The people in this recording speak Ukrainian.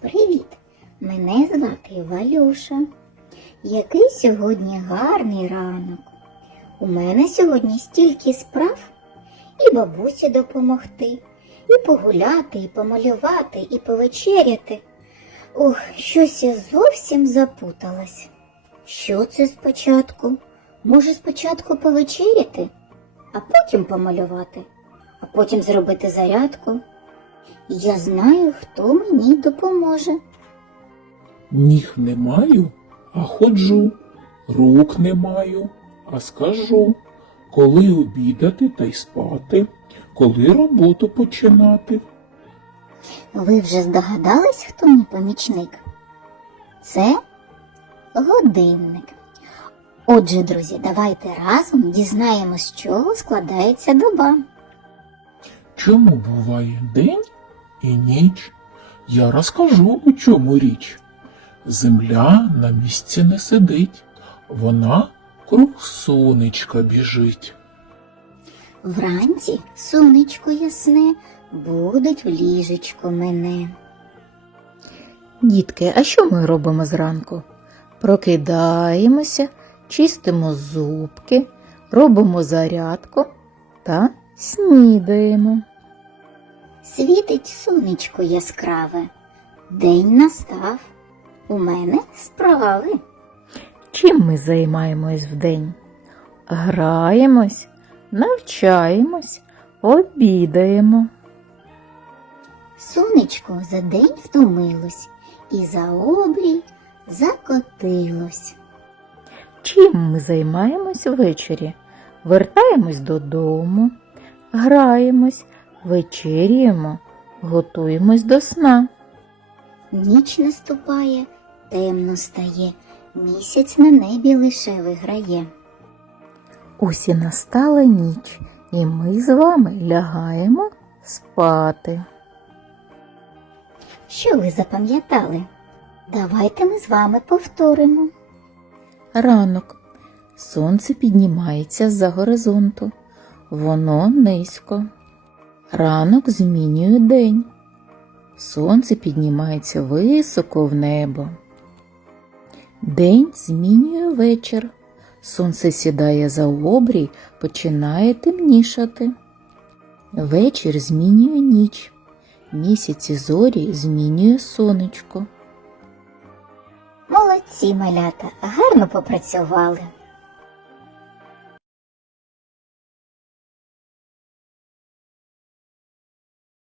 Привіт! Мене звати Валюша. Який сьогодні гарний ранок. У мене сьогодні стільки справ і бабусі допомогти, і погуляти, і помалювати, і повечеряти. Ох, щось я зовсім запуталась. Що це спочатку? Може, спочатку повечеряти, а потім помалювати, а потім зробити зарядку. Я знаю, хто мені допоможе. Ніг не маю, а ходжу, рук не маю, а скажу, коли обідати та й спати, коли роботу починати. Ви вже здогадались, хто мій помічник? Це годинник. Отже, друзі, давайте разом дізнаємось, з чого складається доба. Чому буває день і ніч? Я розкажу, у чому річ. Земля на місці не сидить, вона круг сонечка біжить. Вранці сонечко ясне будить в ліжечко мене. Дітки, а що ми робимо зранку? Прокидаємося, чистимо зубки, робимо зарядку та снідаємо. Світить сонечко яскраве. День настав. У мене справи. Чим ми займаємось вдень? Граємось, навчаємось, обідаємо. Сонечко за день втомилось і за обрій закотилось. Чим ми займаємось ввечері? Вертаємось додому, граємось, вечеряємо, готуємось до сна. Ніч наступає, темно стає, місяць на небі лише виграє. Ось і настала ніч, і ми з вами лягаємо спати. Що ви запам'ятали? Давайте ми з вами повторимо. Ранок. Сонце піднімається з-за горизонту. Воно низько. Ранок змінює день. Сонце піднімається високо в небо. День змінює вечір. Сонце сідає за обрій, починає темнішати. Вечір змінює ніч. Місяці зорі змінює сонечко. Молодці, малята, гарно попрацювали.